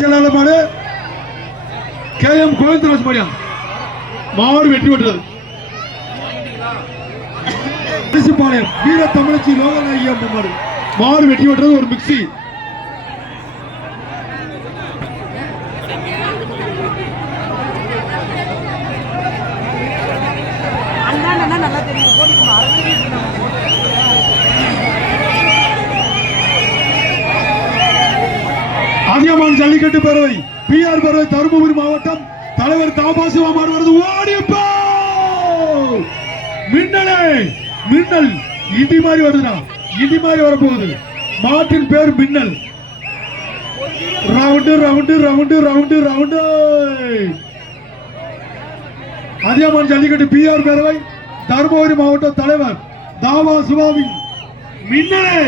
செயலாளர் மாடு KM கோவிந்தராஜ் மாடியா மாடு வெற்றி பெற்றது. பாளையம் வீர தமிழச்சி லோகநாயகி அம்மன் மாடு மாடு வெற்றி பெற்றது. ஒரு மிக்சி அதியமான் ஜல்லிக்கட்டு பேரவை PR பேரவை தருமபுரி மாவட்டம் தலைவர் தாபாசிவா மாடு வருது. ஓடிப்போ மின்னலே மின்னல் இடி மாதிரி வருதுடா, இடி மாதிரி வரப்போகுது. மாட்டின் பேர் மின்னல். Round round round round round. Athiyaman jallikattu PR பேரவை தருமபுரி மாவட்ட தலைவர் தாவா சிவாவின் மின்னலே.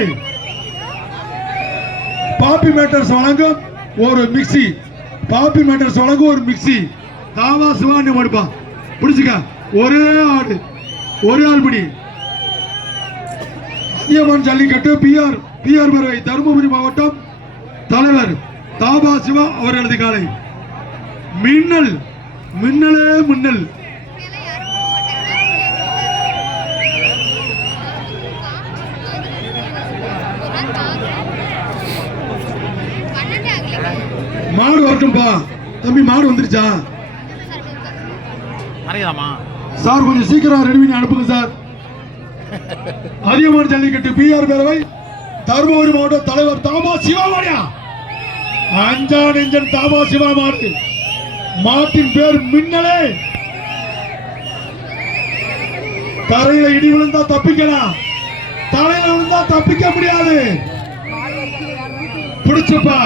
பாப்பி மேட்டர்ஸ் வழங்கும் ஒரு மிக்சி, பாப்பி மேட்டர்ஸ் வழங்கும் ஒரு மிக்சி. தாவா சிவான்னு மடுப்பா பிடிச்சுக்க. ஒரே ஆடு ஒரே ஆள் பிடி. அதியமான் ஜல்லிக்கட்டு PR பேரவை தருமபுரி மாவட்டம் தலைவர் தாபா சிவா அவர்களது காலை மின்னல் மின்னலே மின்னல். மாடு வரட்டும்பா தம்பி, மாடு வந்துருச்சா சார்? கொஞ்சம் சீக்கிரம் ரெடி பண்ணி அனுப்புங்க சார். அதியமான் ஜல்லிக்கட்டு PR பேரவை தருமபுரி மாவட்ட தலைவர் தாமா சிவா மாடியா. அஞ்சா நெஞ்சன் தாமா சிவா மாடு. மாட்டின் பேர் மின்னலே. தரையில இடி விழுந்தா தப்பிக்கலாம், தலையில விழுந்தா தப்பிக்க முடியாது. பிடிச்சுப்பா.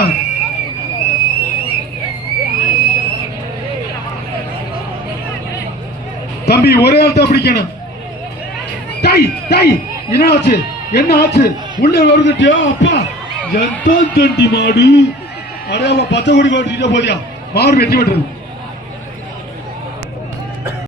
தம்பி ஒரே ஆள் தான் பிடிக்கணும். டாய் டாய் என்ன ஆச்சு, என்ன ஆச்சு? உள்ளே வருதுட்டியா அப்பா? எந்த தண்டி மாடு அடையாம பச்சை கொடி போட்டிட்டு போதியா? மாடு வெட்டி விட்டுறது.